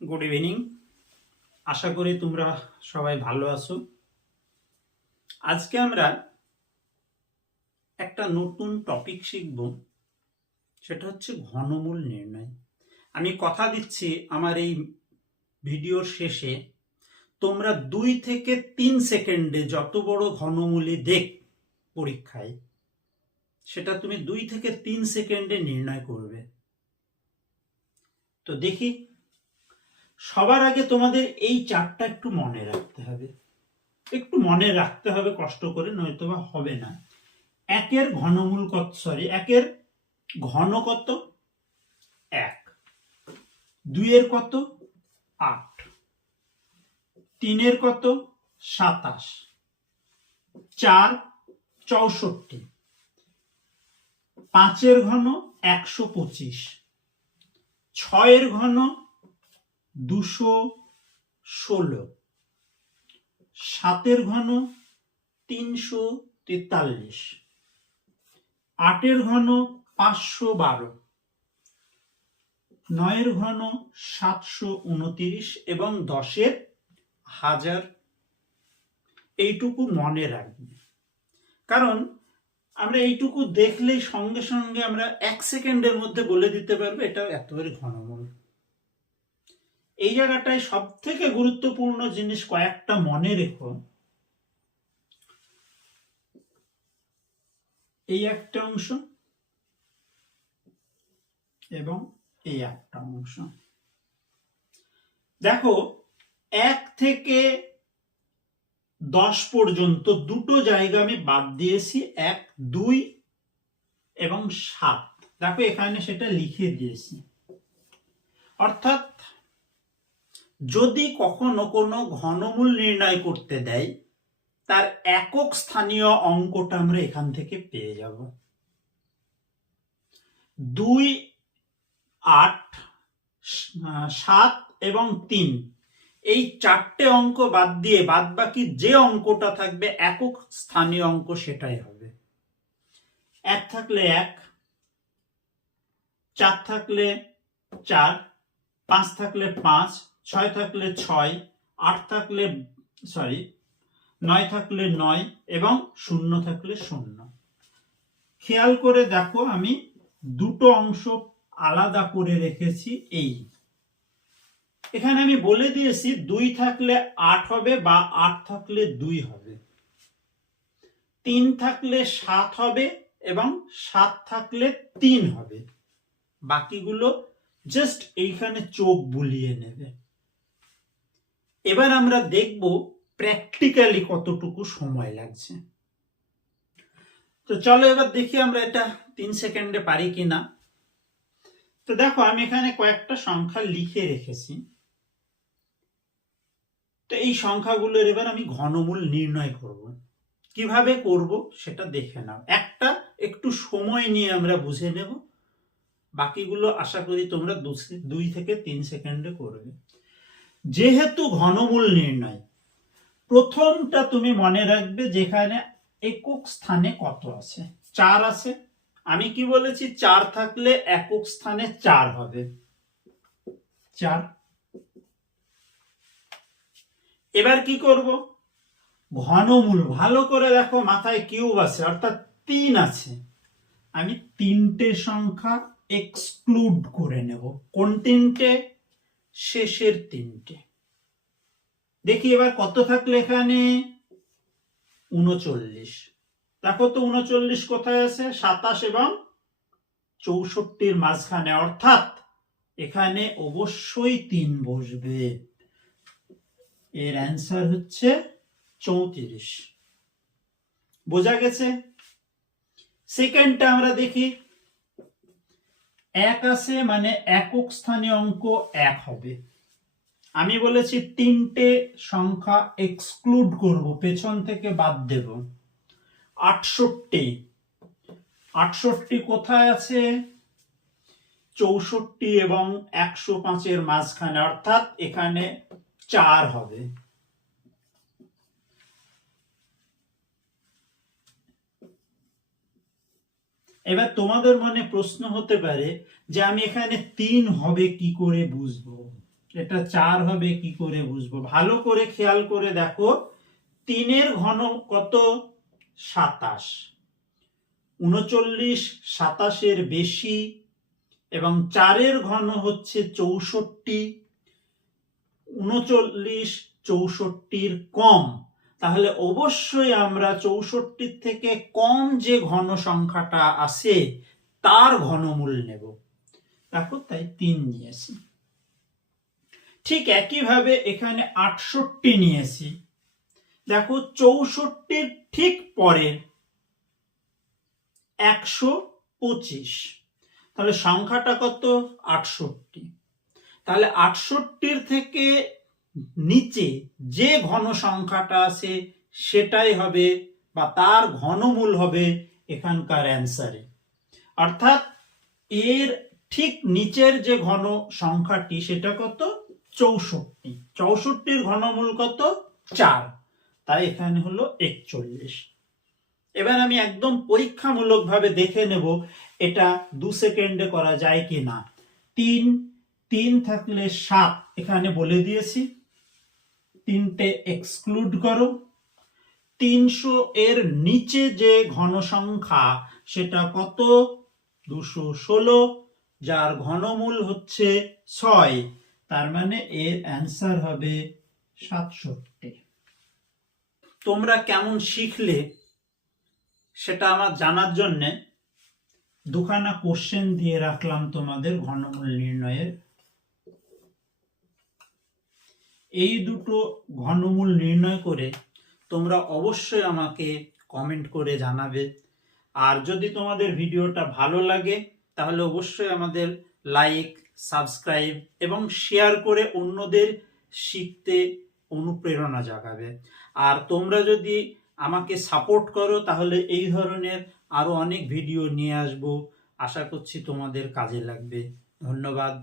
Good evening আশা করি তোমরা সবাই ভালো আছো। আজকে আমরা একটা নতুন টপিক শিখব। সেটা হচ্ছে ঘনমূল নির্ণয়। আমি কথা দিচ্ছি আমার এই ভিডিওর শেষে। তোমরা দুই থেকে তিন সেকেন্ডে যত বড় ঘনমূলই দেখ পরীক্ষায়, সেটা তুমি দুই থেকে তিন সেকেন্ডে নির্ণয় করবে। তো দেখি সবার আগে তোমাদের এই চারটা একটু মনে রাখতে হবে। একটু মনে রাখতে হবে, কষ্ট করে, নয়তো বা হবে না। একের ঘনমূল কত? সরি একের ঘন কত এক। দুইয়ের কত? আট। তিনের কত? সাতাশ। চার, চৌষট্টি। পাঁচের ঘন একশো পঁচিশ। ছয়ের ঘন দুশো ষোলো, সাতের ঘন তিনশো তেতাল্লিশ, আটের ঘন পাঁচশো বারো, নয়ের ঘন সাতশো উনতিরিশ এবং দশের হাজার এইটুকু মনে রাখবে কারণ আমরা এইটুকু দেখলেই সঙ্গে সঙ্গে আমরা এক সেকেন্ডের মধ্যে বলে দিতে পারব এটা এতবারে ঘনমূল। এই জায়গাটায় সব থেকে গুরুত্বপূর্ণ জিনিস কয়েকটা মনে রেখো। এই একটা অংশ এবং এই একটা অংশ। দেখো, এক থেকে দশ পর্যন্ত দুটো জায়গা আমি বাদ দিয়েছি, এক, দুই এবং সাত। দেখো, এখানে সেটা লিখে দিয়েছি। অর্থাৎ যদি কখনো কোনো ঘনমূল নির্ণয় করতে দেয়, তার একক স্থানীয় অঙ্কটা আমরা এখান থেকে পেয়ে যাব। দুই, আট, সাত এবং তিন, এই চারটে অঙ্ক বাদ দিয়ে বাদ বাকি যে অঙ্কটা থাকবে, একক স্থানীয় অঙ্ক সেটাই হবে। এক থাকলে এক, চার থাকলে চার, পাঁচ থাকলে পাঁচ ছয় থাকলে ছয়, আট থাকলে সরি নয় থাকলে নয় এবং শূন্য থাকলে শূন্য। খেয়াল করে দেখো আমি দুটো অংশ আলাদা করে রেখেছি এই। এখানে আমি বলে দিয়েছি দুই থাকলে আট হবে বা আট থাকলে দুই হবে। তিন থাকলে সাত হবে এবং সাত থাকলে তিন হবে। বাকিগুলো জাস্ট এইখানে চোখ বুলিয়ে নেবে। এবার আমরা দেখব প্র্যাকটিক্যালি কতটুকু সময় লাগছে। তো চলো এবার দেখি আমরা এটা তিন সেকেন্ডে পারি কিনা। তো দেখো, আমি এখানে কয়েকটা সংখ্যা লিখে রেখেছি। তো এই সংখ্যাগুলোর এবার আমি ঘনমূল নির্ণয় করব। কীভাবে করব সেটা দেখে নাও। একটা, একটু সময় নিয়ে আমরা বুঝে নেব। বাকিগুলো আশা করি তোমরা দুই থেকে তিন সেকেন্ডে করবে। যেহেতু ঘনমূল নির্ণয়, প্রথমটা তুমি মনে রাখবে যেখানে একক স্থানে কত আছে? চার আছে। আমি কি বলেছি? চার থাকলে একক স্থানে চার হবে। চার। এবার কি করব? ঘনমূল ভালো করে দেখো, মাথায় কিউব আছে, অর্থাৎ তিন আছে। আমি তিনটে সংখ্যা এক্সক্লুড করে নেব। কোন তিনটে? শেষের তিনটে। দেখি এবার কত থাকলে এখানে? উনচল্লিশ। দেখো তো উনচল্লিশ কোথায় আছে? সাতাশ এবং চৌষট্টির মাঝখানে। অর্থাৎ এখানে অবশ্যই তিন বসবে। এর অ্যান্সার হচ্ছে চৌত্রিশ। বোঝা গেছে? সেকেন্ডটা আমরা দেখি। এক আছে মানে একক স্থানীয় অঙ্ক এক হবে। আমি বলেছি তিনটে সংখ্যা এক্সক্লুড করব, পেছন থেকে বাদ দেব। আটষট্টি। আটষট্টি কোথায় আছে? চৌষট্টি এবং একশো পাঁচের মাঝখানে, অর্থাৎ এখানে চার হবে। এবার তোমাদের মনে প্রশ্ন হতে পারে যে আমি এখানে তিন হবে কি করে বুঝব? এটা চার হবে কি করে বুঝব? ভালো করে খেয়াল করে দেখো, তিনের ঘন কত? সাতাশ। উনচল্লিশ সাতাশের বেশি, এবং চারের ঘন হচ্ছে চৌষট্টি। উনচল্লিশ চৌষট্টির কম। তাহলে অবশ্যই আমরা চৌষট্টির থেকে কম যে ঘন সংখ্যাটা আছে, তার ঘনমূল নেব। দেখো, তাই তিন নিয়েছি। ঠিক একইভাবে এখানে আটষট্টি নিয়েছি। দেখো, চৌষট্টির ঠিক পরের একশো পঁচিশ। তাহলে সংখ্যাটা কত? আটষট্টি। তাহলে আটষট্টির থেকে নিচে যে ঘন সংখ্যাটা আছে, সেটাই হবে বা তার ঘনমূল হবে এখানকার অ্যান্সারে অর্থাৎ এর ঠিক নিচের যে ঘন সংখ্যাটি, সেটা কত? চৌষট্টি। চৌষট্টির ঘনমূল কত? চার। তাই এখানে হলো একচল্লিশ। এবার আমি একদম পরীক্ষামূলকভাবে দেখে নেব এটা দু সেকেন্ডে করা যায় কি না তিন তিন থাকলে সাত, এখানে বলে দিয়েছি। তিনটে এক্সক্লুড করো। তিনশো এর নিচে যে ঘন সংখ্যা সেটা কত? দুশো ষোলো, যার ঘনমূল হচ্ছে ছয়। তার মানে এর অ্যান্সার হবে সাতষট্টি। তোমরা কেমন শিখলে সেটা আমার জানার জন্যে? দুখানা কোশ্চেন দিয়ে রাখলাম তোমাদের ঘনমূল নির্ণয়ের। এই দুটো ঘনমূল নির্ণয় করে তোমরা অবশ্যই আমাকে কমেন্ট করে জানাবে। আর যদি তোমাদের ভিডিওটা ভালো লাগে, তাহলে অবশ্যই আমাদের লাইক সাবস্ক্রাইব এবং শেয়ার করে অন্যদের শিখতে অনুপ্রেরণা জাগাবে। আর তোমরা যদি আমাকে সাপোর্ট করো, তাহলে এই ধরনের আরও অনেক ভিডিও নিয়ে আসব। আশা করছি তোমাদের কাজে লাগবে। ধন্যবাদ।